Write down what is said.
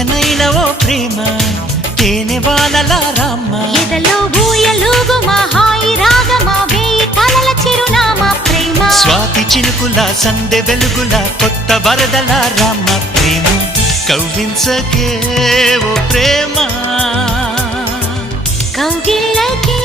ప్రేమ తేనె వానల రామ్మ ఎదలో ఊయలుగు మా హాయి రాగమా వేయి కలల చిరునామా ప్రేమ. స్వాతి చినుకుల సందె వెలుగుల కొత్త వరదల రామ్మ ప్రేమ కవ్వించకే ఓ ప్రేమ. కౌగిళ్ళకే